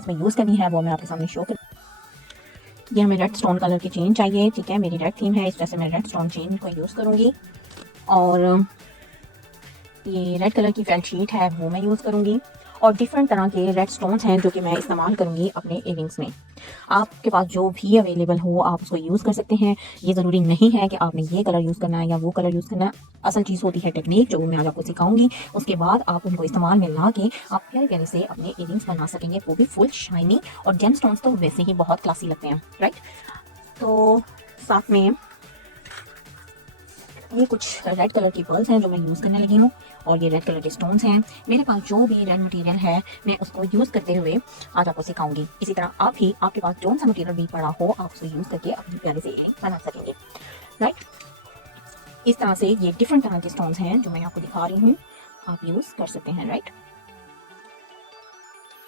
इसमें यूज़ करनी है वो मैं आपके सामने शो कर। ये हमें रेड स्टोन कलर की चेन चाहिए, ठीक है, मेरी रेड थीम है, इस तरह से मैं रेड स्टोन चेन को यूज़ करूँगी। और ये रेड कलर की फेल्ट शीट है वो मैं यूज़ करूँगी। और डिफरेंट तरह के रेड स्टोन्स हैं जो कि मैं इस्तेमाल करूँगी अपने इयरिंग्स में। आपके पास जो भी अवेलेबल हो आप उसको यूज़ कर सकते हैं। ये ज़रूरी नहीं है कि आपने ये कलर यूज़ करना है या वो कलर यूज़ करना है। असल चीज़ होती है टेक्निक, जो मैं आज आपको सिखाऊंगी। उसके बाद आप उनको इस्तेमाल में ला के आप प्यारे प्यारे से अपने इयरिंग्स बना सकेंगे, वो भी फुल शाइनी। और जेम स्टोन्स तो वैसे ही बहुत क्लासी लगते हैं, राइट। तो साथ में ये कुछ रेड कलर की पर्ल्स हैं जो मैं यूज़ करने लगी हूँ, और ये रेड कलर के स्टोन्स हैं। मेरे पास जो भी रेड मटेरियल है मैं उसको यूज़ करते हुए आज आपको सिखाऊंगी। इसी तरह आप भी, आपके पास जो सा मटेरियल भी पड़ा हो आप उसको यूज़ करके अपनी प्यारे से इयरिंग बना सकेंगे, राइट। इस तरह से ये डिफरेंट तरह के स्टोन्स हैं जो मैं आपको दिखा रही हूँ, आप यूज़ कर सकते हैं, राइट।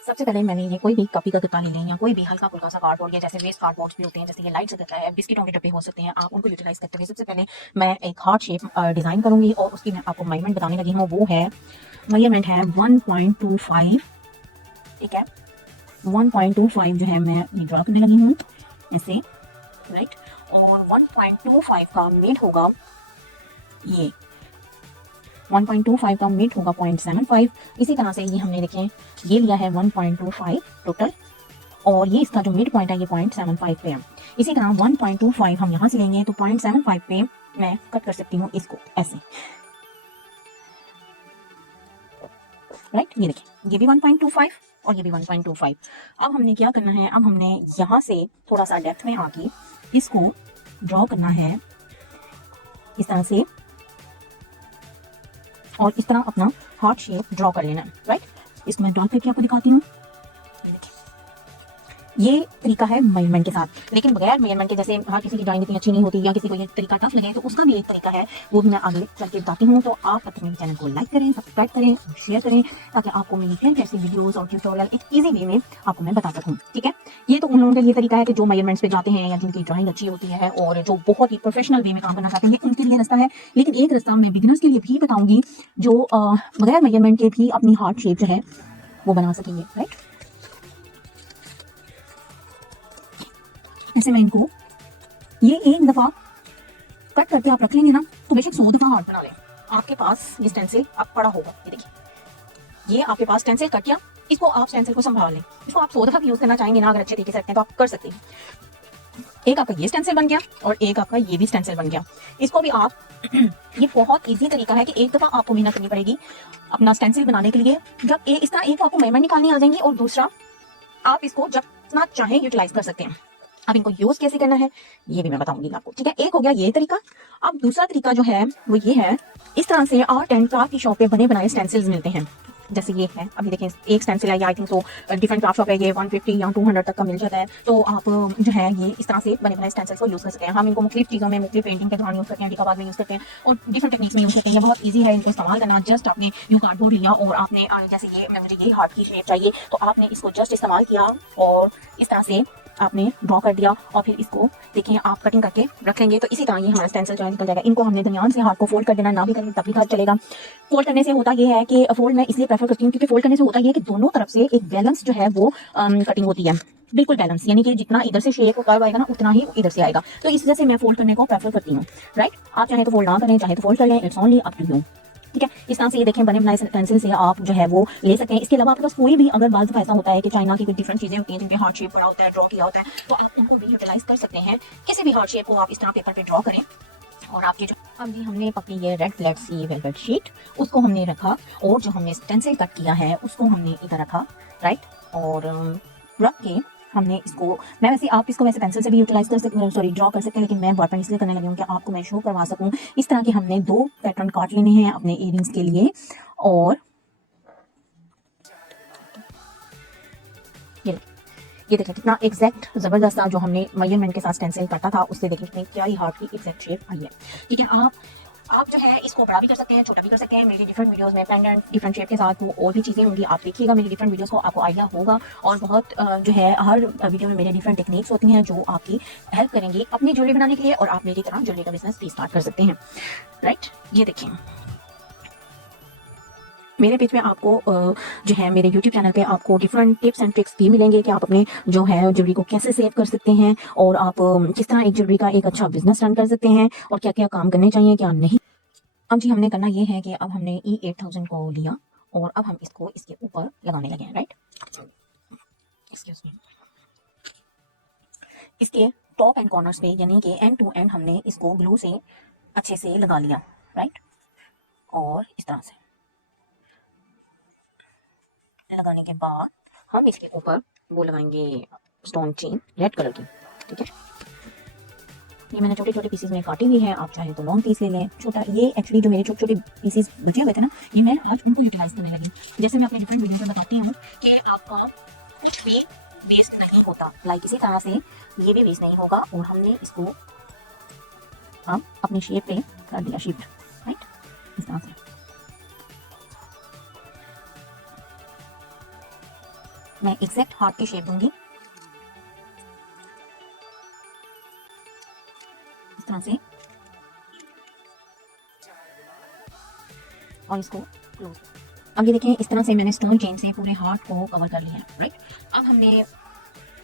सबसे पहले मैंने ये कोई भी कॉपी का गत्ता ले लें या कोई भी हल्का फुल्का सा कार्डबोर्ड, या जैसे वेस्ट कार्डबोर्ड्स भी होते हैं, जैसे ये लाइट से गत्ता है, बिस्किटों के डब्बे हो सकते हैं, आप उनको यूटिलाइज करते हुए सबसे पहले मैं एक हार्ट शेप डिज़ाइन करूंगी। और उसकी मैं आपको मेजरमेंट बताने लगी हूँ। वो है मेजरमेंट है 1.25, ठीक है। 1.25 जो है मैं ये ड्रॉ करने लगी हूँ ऐसे, राइट। और 1.25 का मिड होगा, ये 1.25 का मिड होगा 0.75। इसी तरह से ये हमने देखें ये लिया है 1.25 टोटल, और ये इसका जो मिड पॉइंट है ये 0.75 पे है। इसी तरह 1.25 हम यहाँ से लेंगे तो 0.75 पे मैं कट कर सकती हूँ इसको ऐसे, राइट। ये देखिए ये भी 1.25 और ये भी 1.25। अब हमने क्या करना है, अब हमने यहाँ से थोड़ा सा डेप्थ में आके इसको ड्रॉ करना है इस तरह से, और इस तरह अपना हार्ट शेप ड्रॉ कर लेना है, राइट। इसको मैं ड्रॉ करके आपको दिखाती हूँ। ये देखिए ये तरीका है मेजरमेंट के साथ, लेकिन बगैर मेजरमेंट के जैसे हर किसी की ड्राइंग इतनी अच्छी नहीं होती या किसी को ये तरीका टफ लगे तो उसका भी एक तरीका है, वो भी मैं आगे चल के बताती हूँ। तो आप अपने चैनल को लाइक करें, सब्सक्राइब करें, शेयर करें, ताकि आपको मेरी फिर कैसी वीडियोस और ट्यूटोरियल एक ईजी वे में आपको मैं बता सकूँ, ठीक है। ये तो उन लोगों के लिए तरीका है कि जो मेजरमेंट्स पे जाते हैं या जिनकी ड्राइंग अच्छी होती है और जो बहुत ही प्रोफेशनल वे में काम करना चाहते हैं, उनके लिए रास्ता है। लेकिन एक रास्ता मैं बिगिनर्स के लिए भी बताऊंगी जो बगैर मेजरमेंट के भी अपनी हार्ट शेप जो है वो बना सकेंगे, राइट। ऐसे मैं इनको ये एक दफा कट करके आप रख लेंगे ना तो बेशक 100 दफा हार्ट बना लें, आपके पास ये स्टेंसिल अब पड़ा होगा। ये देखिए ये आपके पास स्टेंसिल कट किया, इसको आप स्टेंसिल को संभाल लें। इसको आप 100 दफा भी यूज करना चाहेंगे ना, अगर अच्छे तरीके से रखते हैं तो आप कर सकते हैं। एक आपका ये स्टेंसिल बन गया और एक आपका ये भी स्टेंसिल बन गया। इसको भी आप ये बहुत इजी तरीका है कि एक दफा आपको मेहनत करनी पड़ेगी अपना स्टेंसिल बनाने के लिए। जब इस तरह एक आपको मेजरमेंट निकालनी आ जाएंगी, और दूसरा आप इसको जब इतना चाहें यूटिलाइज कर सकते हैं। अब इनको यूज कैसे करना है ये भी मैं बताऊंगी आपको, ठीक है। एक हो गया ये तरीका। अब दूसरा तरीका जो है वो ये है, इस तरह से आर्ट एंड क्राफ्ट की शॉप पे बने बनाए स्टेंसिल्स मिलते हैं, जैसे ये है। अभी देखें एक स्टेंसिल है, आई थिंक तो डिफरेंट क्राफ्ट शॉप है, ये 150 या 200 तक का मिल जाता है। तो आप जो है ये इस तरह से बने बनाए स्टेंसिल्स को यूज कर सकते हैं। हम इनको मुख्तलिफ चीज़ों में, मुख्तलिफ पेंटिंग के दौरान यूज करते हैं, डिकाबाद में यूज करते हैं और डिफरेंट टेक्निक्स में यूज करते हैं। बहुत ईजी है इनको इस्तेमाल करना। जस्ट आपने यूं कार्डबोर्ड लिया और आपने जैसे ये मुझे ये हार्ट की शेप चाहिए तो आपने इसको जस्ट इस्तेमाल किया और इस तरह से आपने ड्रॉ कर दिया, और फिर इसको देखिए आप कटिंग करके रख लेंगे तो इसी तरह ये हमारा स्टेंसिल जो है निकल जाएगा। इनको हमने दरमियान से हाथ को फोल्ड कर देना, ना भी करेंगे तब भी हाथ चलेगा। फोल्ड करने से होता ये है कि फोल्ड मैं इसलिए प्रेफर करती हूँ क्योंकि फोल्ड करने से होता ये है कि दोनों तरफ से एक बैलेंस जो है वो कटिंग होती है, बिल्कुल बैलेंस, यानी कि जितना इधर से शेप कर्व आएगा ना उतना ही इधर से आएगा। तो इस वजह से मैं फोल्ड करने को प्रेफर करती हूँ, राइट। आप चाहे तो फोल्ड ना करें, चाहे तो फोल्ड कर लें, it's only up to you, ठीक है। इस तरह से ये देखें बने बनाए पेंसिल से आप जो है वो ले सकते हैं। इसके अलावा आपके पास कोई भी अगर बाल ऐसा होता है कि चाइना की कोई डिफरेंट चीजें होती हैं जिनके हार्ट शेप बना होता है, ड्रॉ किया होता है, तो आप उनको भी यूटिलाइज कर सकते हैं। किसी भी हार्ट शेप को आप इस तरह पेपर पे ड्रॉ करें और आपके जो अब जी हमने अपनी ये रेड फ्लैट सी वेलवेट शीट उसको हमने रखा, और जो हमने स्टेंसिल कट किया है उसको हमने इधर रखा, राइट। और रख के हमने इसको, मैं वैसे आप इसको वैसे पेंसिल से भी यूटिलाइज कर सकते हैं, सॉरी ड्रॉ कर सकते हैं, लेकिन मैं बॉटन इसलिए करने लगी हूँ कि आपको मैं शो करवा सकूँ। इस तरह के हमने 2 पैटर्न काट लेने हैं अपने इयरिंग्स के लिए, और ये देखिए कितना एग्जैक्ट जबरदस्त था जो हमने मेजरमेंट के साथ स्टेंसिल काटा था, उससे देखिए क्या ही हार्ट की एग्जैक्ट शेप आई है, ठीक है। आप जो है इसको बड़ा भी कर सकते हैं, छोटा भी कर सकते हैं। मेरी डिफरेंट वीडियोस में पेंडेंट डिफरेंट शेप के साथ वो और भी चीज़ें होंगी, आप देखिएगा मेरी डिफरेंट वीडियोस को, आपको आइडिया होगा। और बहुत जो है हर वीडियो में मेरे डिफरेंट टेक्निक्स होती हैं जो आपकी हेल्प करेंगी अपनी ज्वेलरी बनाने के लिए, और आप मेरी तरह ज्वेलरी का बिजनेस भी स्टार्ट कर सकते हैं, राइट। ये देखिए मेरे पेज पे आपको जो है मेरे यूट्यूब चैनल पे आपको डिफरेंट टिप्स एंड ट्रिक्स भी मिलेंगे कि आप अपने जो है ज्वेलरी को कैसे सेव कर सकते हैं और आप किस तरह एक ज्वेलरी का एक अच्छा बिजनेस रन कर सकते हैं और क्या क्या काम करने चाहिए क्या नहीं। अब जी हमने करना ये है कि अब हमने E8000 को लिया और अब हम इसको इसके ऊपर लगाने लगे हैं, राइट। Excuse me. इसके टॉप एंड कॉर्नर्स पे यानी कि एंड टू एंड हमने इसको ग्लू से अच्छे से लगा लिया, राइट। और इस तरह से लगाने के बाद हम इसके ऊपर वो लगाएंगे स्टोन चेन रेड कलर की, ठीक है। ये मैंने छोटे छोटे पीसेस में काटी हुई है, आप चाहे तो लॉन्ग पीस ले लें। छोटा ये एक्चुअली जो मेरे छोटे छोटे पीसेस बचे हुए थे ना, ये मैं आज उनको यूटिलाइज करने लगी। जैसे मैं अपने डिफरेंट वीडियो में बताती हूँ कि आपका कुछ भी वेस्ट नहीं होता, लाइक इसी तरह से ये भी वेस्ट नहीं होगा। और हमने इसको हम अपनी शेप पे कर दिया शिफ्ट, राइट, इस तरह से। मैं एग्जैक्ट हार्ट की शेप दूंगी इस तरह से और इसको क्लोज। अब ये देखें इस तरह से मैंने स्टोन चेन से पूरे हार्ट को कवर कर लिया है, राइट। अब हमने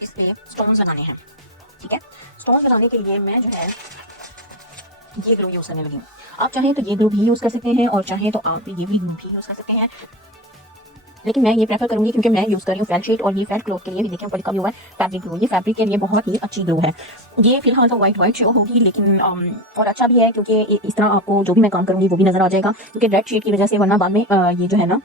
इस पे स्टोन्स लगाने हैं, ठीक है। स्टोन्स लगाने के लिए मैं जो है ये ग्लू यूज करने लगी हूँ। आप चाहें तो ये ग्लू भी यूज कर सकते हैं और चाहें तो आप ये भी ग्लू भी यूज कर सकते हैं, लेकिन मैं ये प्रेफर करूंगी क्योंकि मैं यूज कर रही हूँ फेल्ट शीट और ये फेल्ट क्लॉथ के लिए भी देखिए ऊपर लिखा भी हुआ है फैब्रिक ग्लू। ये फैब्रिक के लिए बहुत ही अच्छी ग्लू है। ये फिलहाल तो वाइट शो होगी, लेकिन और अच्छा भी है क्योंकि इस तरह आपको जो भी मैं काम करूंगी वो भी नजर आ जाएगा, क्योंकि रेड शीट की वजह से वरना बाद में ये जो है ना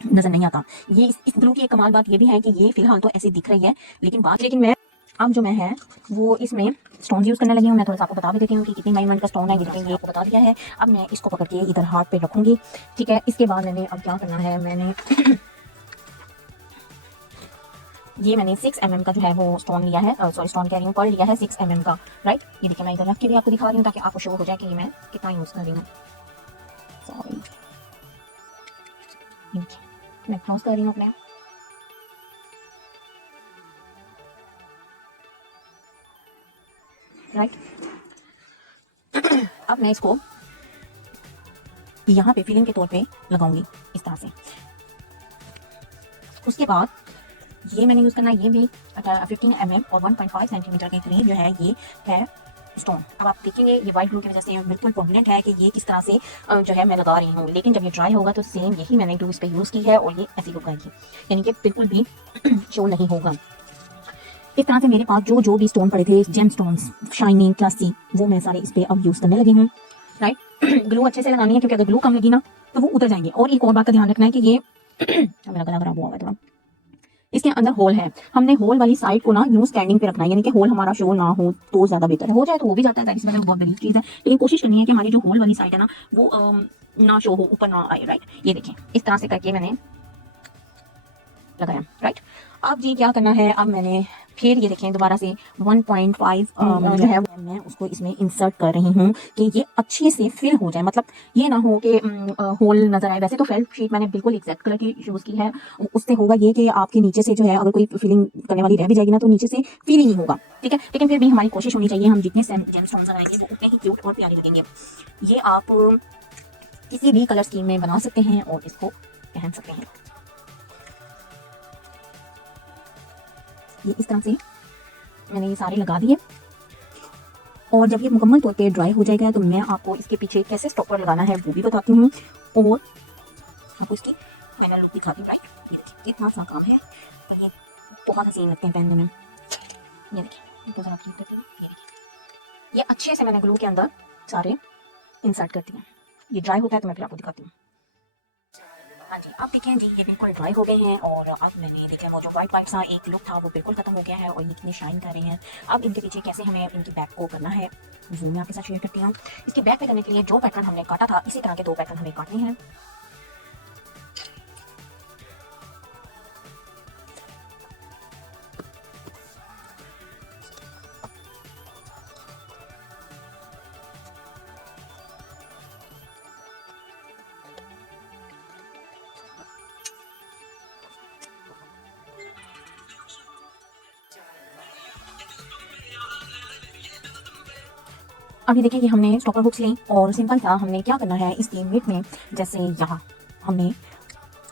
नजर नहीं आता। ये इस ग्लू की एक कमाल बात ये भी है कि ये फिलहाल तो ऐसी दिख रही है, लेकिन मैं अब जो मैं है वो इसमें स्टोन यूज करने लगी हूँ। मैं थोड़ा सा आपको बता भी देती हूँ कि कितनी डायमंड का स्टोन है, ये मैंने आपको बता दिया है। अब मैं इसको पकड़ के इधर हार्ट पे रखूंगी, ठीक है। इसके बाद मैंने अब क्या करना है, मैंने 6 mm का जो है वो स्टोन लिया है, सॉरी स्टोन कह रही हूँ, पर्ल लिया है 6 mm का, राइट। ये देखिए मैं इधर रख के भी आपको दिखा रही हूँ ताकि आपको शो हो जाए कि ये मैं कितना यूज कर रही हूँ। सॉरी, मैं क्लोज कर रही हूँ अपने, राइट। अब मैं इसको यहाँ पे फिलिंग के तौर पे लगाऊंगी इस तरह से। उसके बाद ये मैंने यूज करना है, ये भी 15 mm और 1.5 सेंटीमीटर के करीब जो है ये है स्टोन। अब आप देखेंगे ये व्हाइट ग्लू की वजह से बिल्कुल प्रोमिनेंट है कि ये किस तरह से जो है मैं लगा रही हूँ, लेकिन जब ये ड्राई होगा तो सेम यही मैंने ग्लू इस पे यूज की है और ये ऐसी लुक आएगी, यानी कि बिल्कुल भी शो नहीं होगा। इस तरह से मेरे पास जो भी स्टोन पड़े थे, जेम स्टोन्स, शाइनिंग, क्लासी, वो मैं सारे इस पे अब यूज करने लगी हूँ, राइट। ग्लू अच्छे से लगानी है क्योंकि अगर ग्लू कम लगी ना तो वो उतर जाएंगे। और एक और बात का ध्यान रखना है कि ये मेरा गला खराब हुआ है थोड़ा, इसके अंदर होल है, हमने होल वाली साइड को ना यूं स्टैंडिंग पे रखना है, यानी कि होल हमारा शो ना हो तो ज्यादा बेहतर है। हो जाए तो वो भी जाता है, इसमें बहुत बड़ी चीज है, लेकिन कोशिश करनी है कि हमारी जो होल वाली साइड है ना वो ना शो हो, ऊपर ना आए, राइट। ये देखिए इस तरह से करके मैंने लगाया, राइट। अब जी क्या करना है, अब मैंने फिर ये देखें दोबारा से 1.5 जो है मैं उसको इसमें इंसर्ट कर रही हूँ कि ये अच्छे से फिल हो जाए, मतलब ये ना हो कि होल नजर आए। वैसे तो फेल्ट शीट मैंने बिल्कुल एग्जैक्ट कलर की यूज की है, उससे होगा ये कि आपके नीचे से जो है अगर कोई फिलिंग करने वाली रह भी जाएगी ना तो नीचे से फील ही नहीं होगा, ठीक है। लेकिन फिर भी हमारी कोशिश होनी चाहिए, हम जितने जेमस्टोन्स लगाएंगे वो उतने ही क्यूट और प्यारे लगेंगे। ये आप किसी भी कलर स्कीम में बना सकते हैं और इसको पहन सकते हैं। ये इस तरह से मैंने ये सारे लगा दिए और जब ये मुकम्मल तौर पे ड्राई हो जाएगा तो मैं आपको इसके पीछे कैसे स्टॉपर लगाना है वो भी बताती हूँ और आपको इसकी फाइनल लुक दिखाती हूँ, राइट। ये देखिए इतना सा काम है और ये बहुत हसीन लगते हैं पहनने में। ये देखिए तो जरा ठीक करती हूँ, ये देखिए ये अच्छे से मैंने ग्लू के अंदर सारे इंसर्ट कर दिए। ये ड्राई होता है तो मैं फिर आपको दिखाती हूँ। हाँ जी, अब देखें जी ये बिल्कुल ड्राई हो गए हैं और अब मैंने देखें वो जो वाइट सा एक लुक था वो बिल्कुल खत्म हो गया है और ये कितने शाइन कर रहे हैं। अब इनके पीछे कैसे हमें इनकी बैक को करना है वो मैं आपके साथ शेयर करती हूँ। इसके बैक पे करने के लिए जो पैटर्न हमने काटा था इसी तरह के 2 पैटर्न हमें काटने हैं। अभी देखिए कि हमने स्टॉपर हुक्स ली और सिंपल था, हमने क्या करना है इसके मिड में, जैसे यहाँ हमने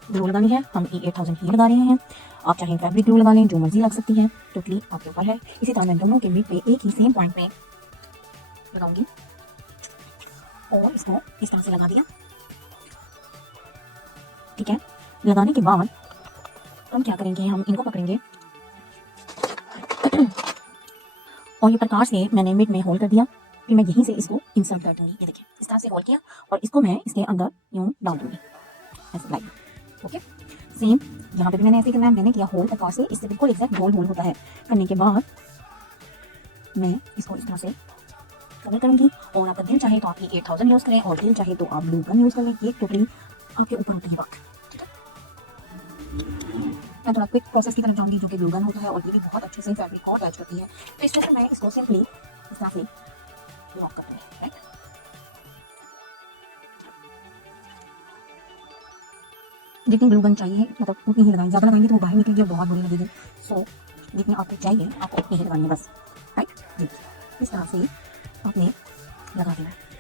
ग्लू लगानी है, हम E8000 ही लगा रहे हैं। आप चाहें फैब्रिक ग्लू लगा लें, जो मर्जी लग सकती है, टोटली आपके ऊपर है। इसी तरह मैं दोनों के बीच पे एक ही सेम पॉइंट पे लगाऊंगी और इसको इस तरह से लगा दिया। ठीक है, लगाने के बाद हम क्या करेंगे, हम इनको पकड़ेंगे और ये प्रकार से मैंने मिड में होल्ड कर दिया। फिर मैं यहीं से इसको इंसर्ट कर दूंगी। ये देखिए, इस तरह से होल्ड किया और इसको मैं इसके अंदर यूं डाल दूंगी ऐसे लाइक। ओके, सेम यहाँ पे भी मैंने ऐसे करना है। मैंने किया होल प्रकार से, इससे बिल्कुल एग्जैक्ट गोल होल होता है। करने के बाद मैं इसको इस तरह से कवर करूंगी और आपका दिल चाहे तो आप ये 8000 यूज़ करें और दिल चाहे तो आप ब्लू गन यूज़ कर लें। ये टोटली आपके ऊपर होती है बात। ठीक है, मैं थोड़ा क्विक प्रोसेस की तरफ जाऊंगी जो कि ब्लू गन होता है और ये भी बहुत अच्छे से फैब्रिक को अटैच करती है। तो इस तरह से मैं इसको सिंपली इस तरह से लॉक कर दूंगी। राइट, जितनी ग्लू गन चाहिए मतलब उतनी ही लगाएं। ज़्यादा लगाएंगे तो वो बाहर निकलेगी और बहुत बुरी लगेगी। सो जितनी आपको चाहिए आपको उतनी ही लगानी है बस। राइट, इस तरह से आपने लगा देना है।